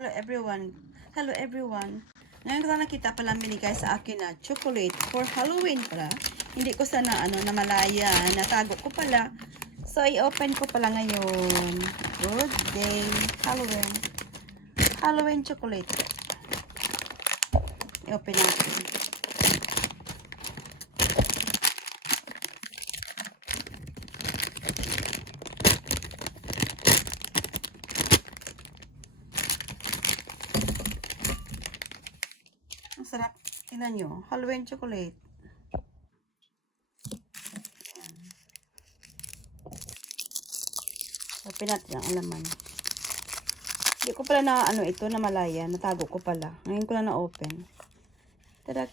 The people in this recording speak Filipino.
Hello everyone. Hello everyone. Ngayon ko lang nakita pala binigay sa akin na chocolate for Halloween pala. Hindi ko sana namalaya. Natago ko pala. So i-open ko pala ngayon. Good day. Halloween. Halloween chocolate. I-open natin. Ang sarap. Tingnan nyo. Halloween chocolate. Ayan. Open natin ang alaman. Hindi ko pala na ito na malaya. Natago ko pala. Ngayon ko lang na open. Tada.